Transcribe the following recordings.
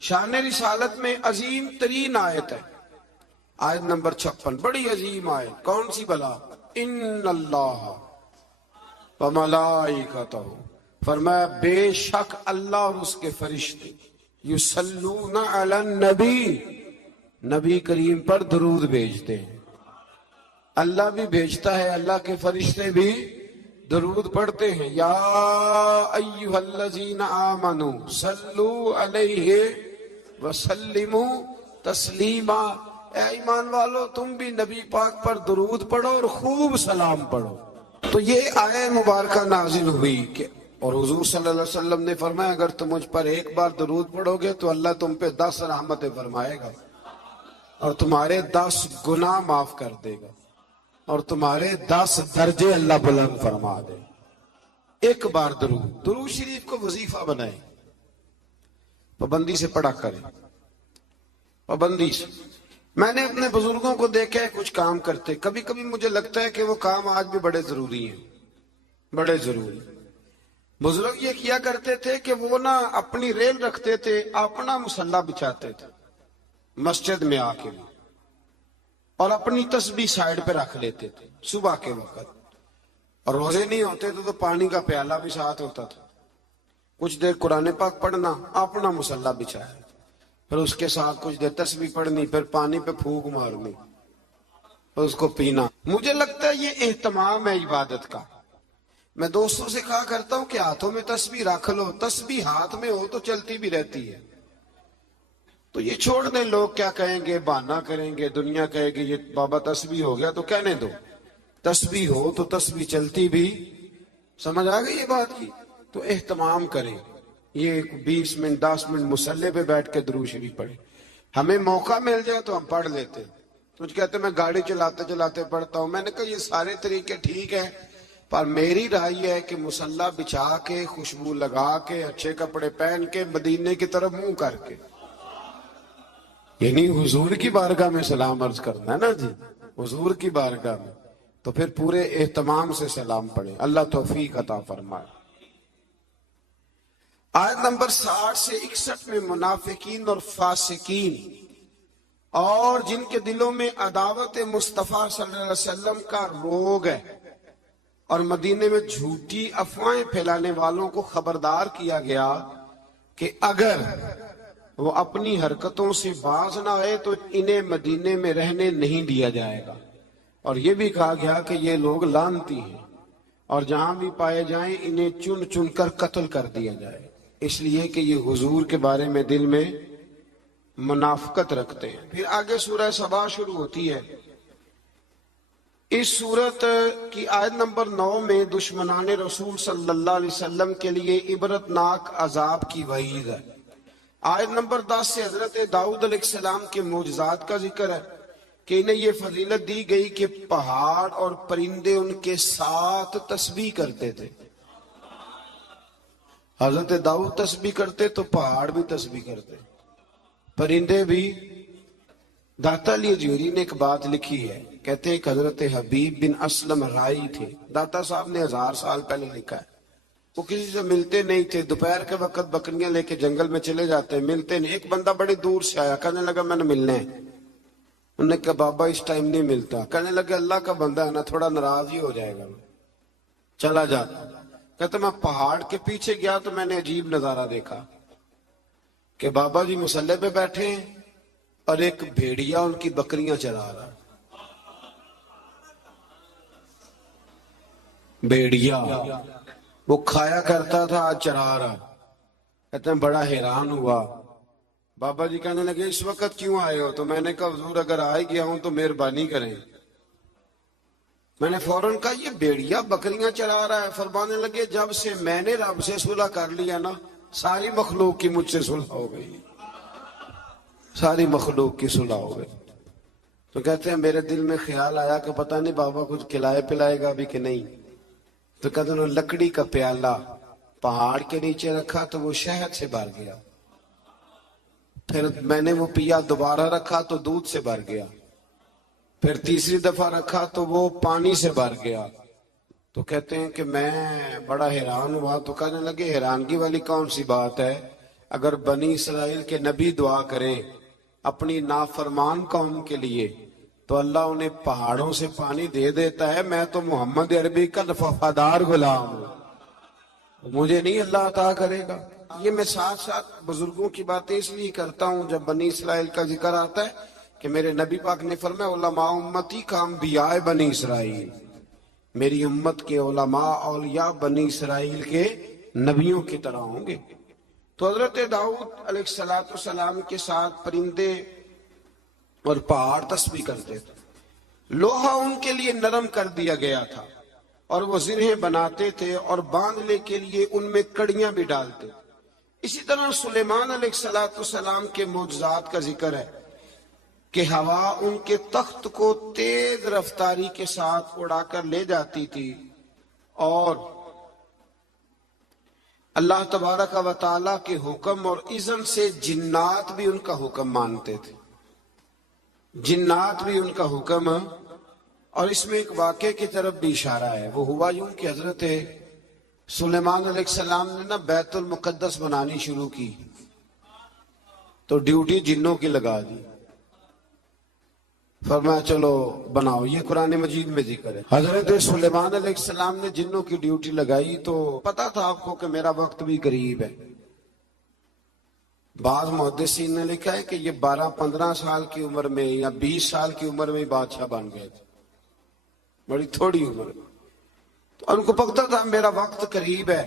شان رسالت میں عظیم ترین آیت ہے، آیت نمبر 56، بڑی عظیم آیت۔ کون سی بلا؟ ان اللہ وملائکتہ، فرمایا بے شک اللہ اور اس کے فرشتے یصلون علی النبی، نبی کریم پر درود بھیجتے ہیں۔ اللہ بھی بھیجتا ہے، اللہ کے فرشتے بھی درود پڑھتے ہیں۔ یا ایھا الذین آمنوا صلوا علیہ وسلموا تسلیما، اے ایمان والو تم بھی نبی پاک پر درود پڑھو اور خوب سلام پڑھو۔ تو یہ آیت مبارکہ نازل ہوئی کہ اور حضور صلی اللہ علیہ وسلم نے فرمایا اگر تم مجھ پر ایک بار درود پڑھو گے تو اللہ تم پہ 10 رحمتیں فرمائے گا اور تمہارے 10 گناہ معاف کر دے گا اور تمہارے 10 درجے اللہ بلند فرما دے۔ ایک بار درود شریف کو وظیفہ بنائیں، پابندی سے پڑھا کریں، پابندی سے۔ میں نے اپنے بزرگوں کو دیکھا ہے کچھ کام کرتے، کبھی کبھی مجھے لگتا ہے کہ وہ کام آج بھی بڑے ضروری ہیں، بڑے ضروری۔ بزرگ یہ کیا کرتے تھے کہ وہ نا اپنی ریل رکھتے تھے، اپنا مصلی بچھاتے تھے مسجد میں آ کے، اور اپنی تسبیح سائیڈ پہ رکھ لیتے تھے صبح کے وقت، اور روزے نہیں ہوتے تو پانی کا پیالہ بھی ساتھ ہوتا تھا، کچھ دیر قرآن پاک پڑھنا، اپنا مصلی بچھایا، پھر اس کے ساتھ کچھ دیر تسبیح پڑھنی، پھر پانی پہ پھونک مارنی، پھر اس کو پینا۔ مجھے لگتا ہے یہ اہتمام ہے عبادت کا۔ میں دوستوں سے کہا کرتا ہوں کہ ہاتھوں میں تسبیح رکھ لو، تسبیح ہاتھ میں ہو تو چلتی بھی رہتی ہے۔ تو یہ چھوڑ دیں، لوگ کیا کہیں گے، بہانہ کریں گے، دنیا کہے گی یہ بابا تسبیح ہو گیا، تو کہنے دو، تسبیح ہو تو تسبیح چلتی بھی۔ سمجھ آ گئی یہ بات کی؟ تو اہتمام کریں، یہ 20 منٹ 10 منٹ مصلی پہ بیٹھ کے درود شریف پڑھیں۔ ہمیں موقع مل جائے تو ہم پڑھ لیتے، کچھ کہتے میں گاڑی چلاتے چلاتے پڑھتا ہوں۔ میں نے کہا یہ سارے طریقے ٹھیک ہیں، پر میری رائے یہ ہے کہ مصلی بچھا کے، خوشبو لگا کے، اچھے کپڑے پہن کے، مدینے کی طرف منہ کر کے، یعنی حضور کی بارگاہ میں سلام عرض کرنا ہے نا جی، حضور کی بارگاہ میں، تو پھر پورے اہتمام سے سلام پڑھیں۔ اللہ توفیق عطا فرمائے۔ آیت نمبر 60 سے 61 میں منافقین اور فاسقین اور جن کے دلوں میں عداوت مصطفیٰ صلی اللہ علیہ وسلم کا روگ ہے اور مدینے میں جھوٹی افواہیں پھیلانے والوں کو خبردار کیا گیا کہ اگر وہ اپنی حرکتوں سے باز نہ آئے تو انہیں مدینے میں رہنے نہیں دیا جائے گا، اور یہ بھی کہا گیا کہ یہ لوگ لعنتی ہیں اور جہاں بھی پائے جائیں انہیں چن چن کر قتل کر دیا جائے، اس لیے کہ یہ حضور کے بارے میں دل میں منافقت رکھتے ہیں۔ پھر آگے سورہ سبا شروع ہوتی ہے۔ اس سورت کی آیت نمبر 9 میں دشمنان رسول صلی اللہ علیہ وسلم کے لیے عبرتناک عذاب کی وعید ہے۔ آیت نمبر 10 سے حضرت داؤد علیہ السلام کے معجزات کا ذکر ہے کہ انہیں یہ فضیلت دی گئی کہ پہاڑ اور پرندے ان کے ساتھ تسبیح کرتے تھے۔ حضرت داؤد تسبیح کرتے تو پہاڑ بھی تسبیح کرتے، پرندے بھی۔ داتا علی اجویری نے ایک بات لکھی ہے، کہتے ہیں کہ حضرت حبیب بن اسلم رائی تھے، داتا صاحب نے 1000 سال پہلے لکھا ہے۔ وہ کسی سے ملتے نہیں تھے، دوپہر کے وقت بکریاں لے کے جنگل میں چلے جاتے، ملتے نہیں۔ ایک بندہ بڑی دور سے آیا، کہنے لگا میں نے ملنا ہے۔ انہوں نے کہا بابا اس ٹائم نہیں ملتا۔ کہنے لگا اللہ کا بندہ ہے نا، تھوڑا ناراض ہی ہو جائے گا، چلا جاتا۔ کہتے میں پہاڑ کے پیچھے گیا تو میں نے عجیب نظارہ دیکھا کہ بابا جی مصلی پہ بیٹھے ہیں اور ایک بھیڑیا ان کی بکریاں چرا رہا۔ بھیڑیا وہ کھایا کرتا تھا، آج چرا رہا۔ کہتے ہیں بڑا حیران ہوا۔ بابا جی کہنے لگے اس وقت کیوں آئے ہو؟ تو میں نے کہا حضور اگر آئے گیا ہوں تو مہربانی کریں۔ میں نے فوراً کہا یہ بھیڑیا بکریاں چرا رہا ہے۔ فرمانے لگے جب سے میں نے رب سے صلح کر لیا نا، ساری مخلوق کی مجھ سے صلح ہو گئی، ساری مخلوق کی صلح ہو گئی۔ تو کہتے ہیں میرے دل میں خیال آیا کہ پتہ نہیں بابا کچھ کھلائے پلائے گا بھی کہ نہیں۔ تو کہتے ہیں لکڑی کا پیالہ پہاڑ کے نیچے رکھا تو وہ شہد سے بھر گیا، پھر میں نے وہ پیا، دوبارہ رکھا تو دودھ سے بھر گیا، پھر تیسری دفعہ رکھا تو وہ پانی سے بھر گیا۔ تو کہتے ہیں کہ میں بڑا حیران ہوا۔ تو کہنے لگے حیرانگی والی کون سی بات ہے، اگر بنی اسرائیل کے نبی دعا کریں اپنی نافرمان قوم کے لیے تو اللہ انہیں پہاڑوں سے پانی دے دیتا ہے. میں تو محمد عربی کا وفادار غلام ہوں, مجھے نہیں اللہ عطا کرے گا. یہ میں ساتھ ساتھ بزرگوں کی باتیں اس لیے کرتا ہوں جب بنی اسرائیل کا ذکر آتا ہے کہ میرے نبی پاک نے فرمایا علماء امتی کا انبیاء بنی اسرائیل, میری امت کے علماء اولیاء بنی اسرائیل کے نبیوں کی طرح ہوں گے. تو حضرت داؤد علیہ السلام کے ساتھ پرندے اور پہاڑ تسبیح کرتے تھے. لوہا ان کے لیے نرم کر دیا گیا تھا اور وہ زرہیں بناتے تھے اور باندھنے کے لیے ان میں کڑیاں بھی ڈالتے. اسی طرح سلیمان علیہ السلام کے معجزات کا ذکر ہے کہ ہوا ان کے تخت کو تیز رفتاری کے ساتھ اڑا کر لے جاتی تھی اور اللہ تبارک و تعالیٰ کے حکم اور اذن سے جنات بھی ان کا حکم مانتے تھے. جنات بھی ان کا حکم. اور اس میں ایک واقعے کی طرف بھی اشارہ ہے. وہ ہوا یوں کہ حضرت سلیمان علیہ السلام نے نا بیت المقدس بنانی شروع کی تو ڈیوٹی جنوں کی لگا دی. فرمایا چلو بناؤ. یہ قرآن مجید میں ذکر ہے. حضرت سلیمان علیہ السلام نے جنوں کی ڈیوٹی لگائی تو پتا تھا آپ کو کہ میرا وقت بھی قریب ہے. بعض محدثین نے لکھا ہے کہ یہ 12-15 سال کی عمر میں یا 20 سال کی عمر میں بادشاہ بن گئے تھے, بڑی تھوڑی عمر میں. تو ان کو پتا تھا میرا وقت قریب ہے.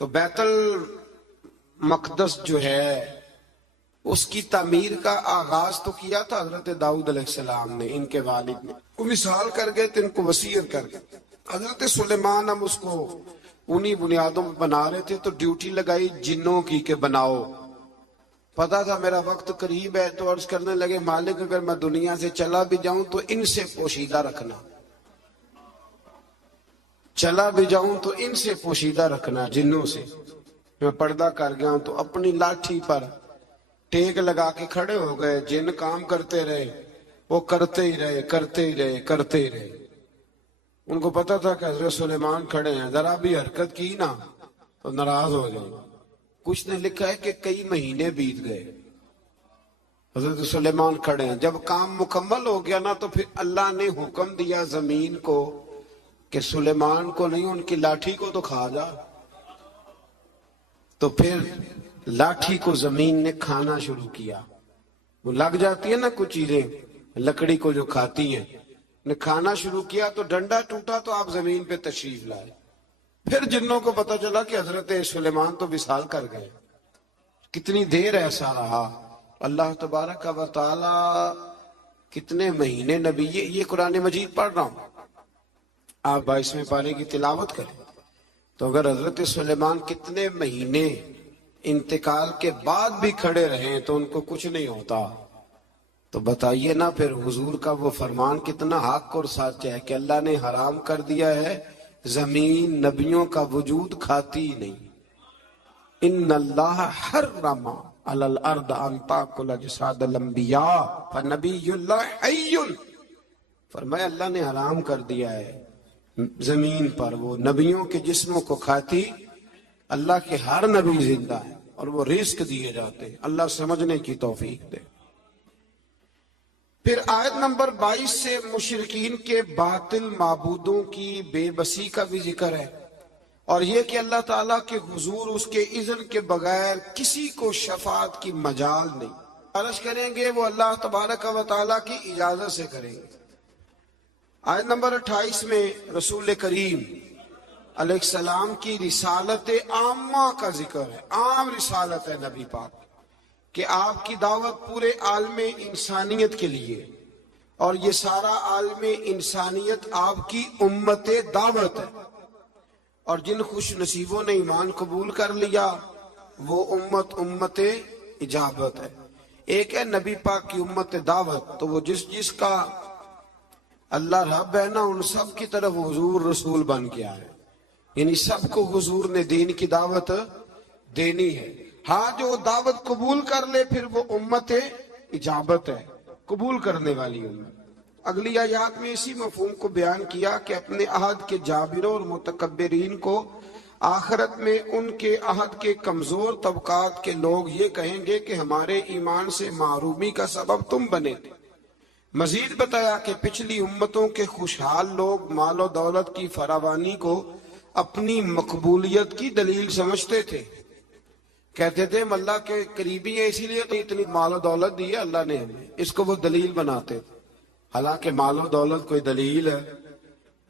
تو بیت المقدس جو ہے اس کی تعمیر کا آغاز تو کیا تھا حضرت داؤد علیہ السلام نے, ان کے والد نے. وہ مثال کر گئے تھے, ان کو وصیت کر گئے. حضرت سلیمان ہم اس کو انہی بنیادوں پر بنا رہے تھے تو ڈیوٹی لگائی جنوں کی کہ بناؤ. پتا تھا میرا وقت قریب ہے تو عرض کرنے لگے مالک اگر میں دنیا سے چلا بھی جاؤں تو ان سے پوشیدہ رکھنا, چلا بھی جاؤں تو ان سے پوشیدہ رکھنا, جنوں سے. میں پردہ کر گیا ہوں تو اپنی لاٹھی پر ٹیک لگا کے کھڑے ہو گئے. جن کام کرتے رہے, وہ کرتے ہی رہے کرتے ہی رہے کرتے ہی رہے. ان کو پتا تھا کہ حضرت سلیمان کھڑے ہیں, ذرا بھی حرکت کی نا تو ناراض ہو جائیں. کچھ نے لکھا ہے کہ کئی مہینے بیت گئے, حضرت سلیمان کھڑے ہیں. جب کام مکمل ہو گیا نا تو پھر اللہ نے حکم دیا زمین کو کہ سلیمان کو نہیں ان کی لاٹھی کو تو کھا جا. تو پھر لاٹھی کو زمین نے کھانا شروع کیا. وہ لگ جاتی ہے نا کچھ چیزیں لکڑی کو جو کھاتی ہیں, نے کھانا شروع کیا تو ڈنڈا ٹوٹا تو آپ زمین پہ تشریف لائے. پھر جنوں کو پتا چلا کہ حضرت سلیمان تو وصال کر گئے. کتنی دیر ایسا رہا. اللہ تبارک و تعالی کتنے مہینے نبی, یہ قرآن مجید پڑھ رہا ہوں, آپ 22ویں پارے کی تلاوت کریں تو اگر حضرت سلیمان کتنے مہینے انتقال کے بعد بھی کھڑے رہیں تو ان کو کچھ نہیں ہوتا, تو بتائیے نا پھر حضور کا وہ فرمان کتنا حق اور سچ ہے کہ اللہ نے حرام کر دیا ہے زمین نبیوں کا وجود کھاتی نہیں. ان اللہ حرم علی الارض ان تاکل اجساد الانبیاء فنبی اللہ حی. فرمایا اللہ نے حرام کر دیا ہے زمین پر وہ نبیوں کے جسموں کو کھاتی. اللہ کے ہر نبی زندہ ہے اور وہ رزق دیے جاتے ہیں. اللہ سمجھنے کی توفیق دے. پھر آیت نمبر 22 سے مشرکین کے باطل معبودوں کی بے بسی کا بھی ذکر ہے, اور یہ کہ اللہ تعالیٰ کے حضور اس کے اذن کے بغیر کسی کو شفاعت کی مجال نہیں. عرض کریں گے وہ اللہ تبارک و تعالیٰ کی اجازت سے کریں گے. آیت نمبر 28 میں رسول کریم علیہ السلام کی رسالت عامہ کا ذکر ہے. عام رسالت ہے نبی پاک کہ آپ کی دعوت پورے عالم انسانیت کے لیے, اور یہ سارا عالم انسانیت آپ کی امت دعوت ہے. اور جن خوش نصیبوں نے ایمان قبول کر لیا وہ امت اجابت ہے. ایک ہے نبی پاک کی امت دعوت, تو وہ جس کا اللہ رب ہے نا ان سب کی طرف حضور رسول بن کے آئے, یعنی سب کو حضور نے دین کی دعوت دینی ہے. ہاں جو دعوت قبول کر لے پھر وہ امت اجابت ہے, قبول کرنے والی امت. اگلی آیات میں اسی مفہوم کو بیان کیا کہ اپنے عہد کے جابروں اور متکبرین کو آخرت میں ان کے عہد کے کمزور طبقات کے لوگ یہ کہیں گے کہ ہمارے ایمان سے محرومی کا سبب تم بنے تھے۔ مزید بتایا کہ پچھلی امتوں کے خوشحال لوگ مال و دولت کی فراوانی کو اپنی مقبولیت کی دلیل سمجھتے تھے، کہتے تھے ہم اللہ کے قریبی ہیں اسی لیے تو اتنی مال و دولت دی ہے اللہ نے ہمیں، اس کو وہ دلیل بناتے تھے۔ حالانکہ مال و دولت کوئی دلیل ہے؟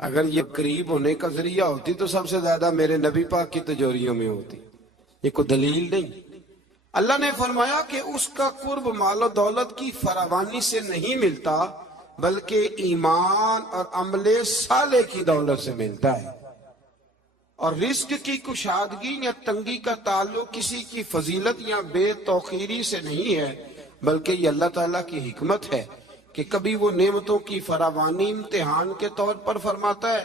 اگر یہ قریب ہونے کا ذریعہ ہوتی تو سب سے زیادہ میرے نبی پاک کی تجوریوں میں ہوتی، یہ کوئی دلیل نہیں۔ اللہ نے فرمایا کہ اس کا قرب مال و دولت کی فراوانی سے نہیں ملتا بلکہ ایمان اور عمل صالح کی دولت سے ملتا ہے، اور رزق کی کشادگی یا تنگی کا تعلق کسی کی فضیلت یا بے توقیری سے نہیں ہے، بلکہ یہ اللہ تعالیٰ کی حکمت ہے کہ کبھی وہ نعمتوں کی فراوانی امتحان کے طور پر فرماتا ہے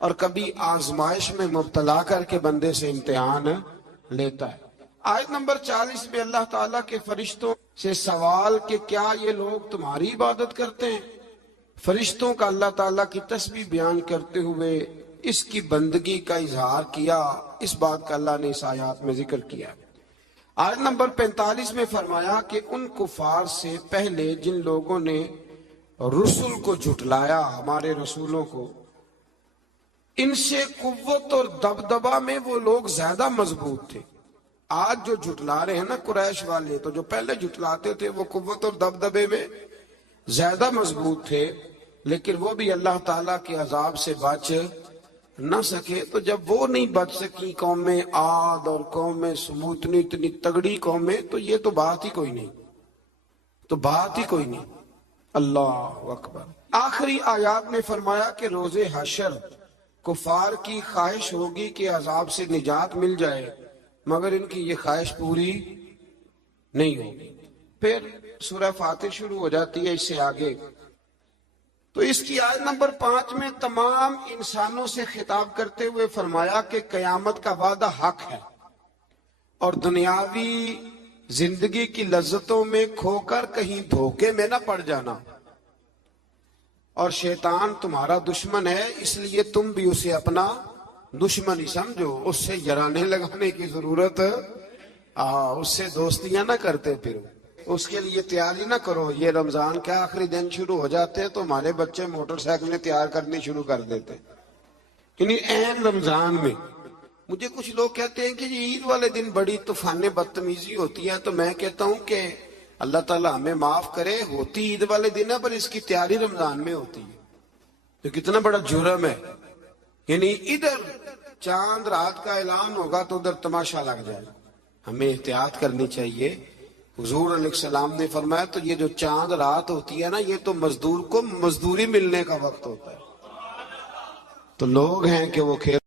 اور کبھی آزمائش میں مبتلا کر کے بندے سے امتحان لیتا ہے۔ آیت نمبر 40 میں اللہ تعالیٰ کے فرشتوں سے سوال کہ کیا یہ لوگ تمہاری عبادت کرتے ہیں؟ فرشتوں کا اللہ تعالیٰ کی تسبیح بیان کرتے ہوئے اس کی بندگی کا اظہار کیا، اس بات کا اللہ نے اس آیات میں ذکر کیا۔ آیت نمبر 45 میں فرمایا کہ ان کفار سے پہلے جن لوگوں نے رسول کو جھٹلایا، ہمارے رسولوں کو، ان سے قوت اور دبدبہ میں وہ لوگ زیادہ مضبوط تھے۔ آج جو جھٹلا رہے ہیں نا قریش والے، تو جو پہلے جھٹلاتے تھے وہ قوت اور دبدبے میں زیادہ مضبوط تھے، لیکن وہ بھی اللہ تعالیٰ کے عذاب سے بچ نہ سکے۔ تو جب وہ نہیں بچ سکی قوم عاد اور قوم سمود اتنی تگڑی قومیں، تو یہ تو بات ہی کوئی نہیں، تو بات ہی کوئی نہیں۔ اللہ اکبر۔ آخری آیات میں فرمایا کہ روز حشر کفار کی خواہش ہوگی کہ عذاب سے نجات مل جائے، مگر ان کی یہ خواہش پوری نہیں ہوگی۔ پھر سورہ فاتر شروع ہو جاتی ہے اس سے آگے، تو اس کی آیت نمبر 5 میں تمام انسانوں سے خطاب کرتے ہوئے فرمایا کہ قیامت کا وعدہ حق ہے، اور دنیاوی زندگی کی لذتوں میں کھو کر کہیں دھوکے میں نہ پڑ جانا، اور شیطان تمہارا دشمن ہے، اس لیے تم بھی اسے اپنا دشمن ہی سمجھو، اس سے جرانے لگانے کی ضرورت، اس سے دوستیاں نہ کرتے پھرو، اس کے لیے تیاری نہ کرو۔ یہ رمضان کے آخری دن شروع ہو جاتے ہیں تو ہمارے بچے موٹر سائیکلیں تیار کرنی شروع کر دیتے، یعنی عین رمضان میں۔ مجھے کچھ لوگ کہتے ہیں کہ یہ عید والے دن بڑی طوفان بدتمیزی ہوتی ہے، تو میں کہتا ہوں کہ اللہ تعالیٰ ہمیں معاف کرے، ہوتی عید والے دن ہے پر اس کی تیاری رمضان میں ہوتی ہے، تو کتنا بڑا جرم ہے۔ یعنی ادھر چاند رات کا اعلان ہوگا تو ادھر تماشا لگ جائے، ہمیں احتیاط کرنی چاہیے۔ حضور علیہ السلام نے فرمایا تو یہ جو چاند رات ہوتی ہے نا، یہ تو مزدور کو مزدوری ملنے کا وقت ہوتا ہے، تو لوگ ہیں کہ وہ کھیل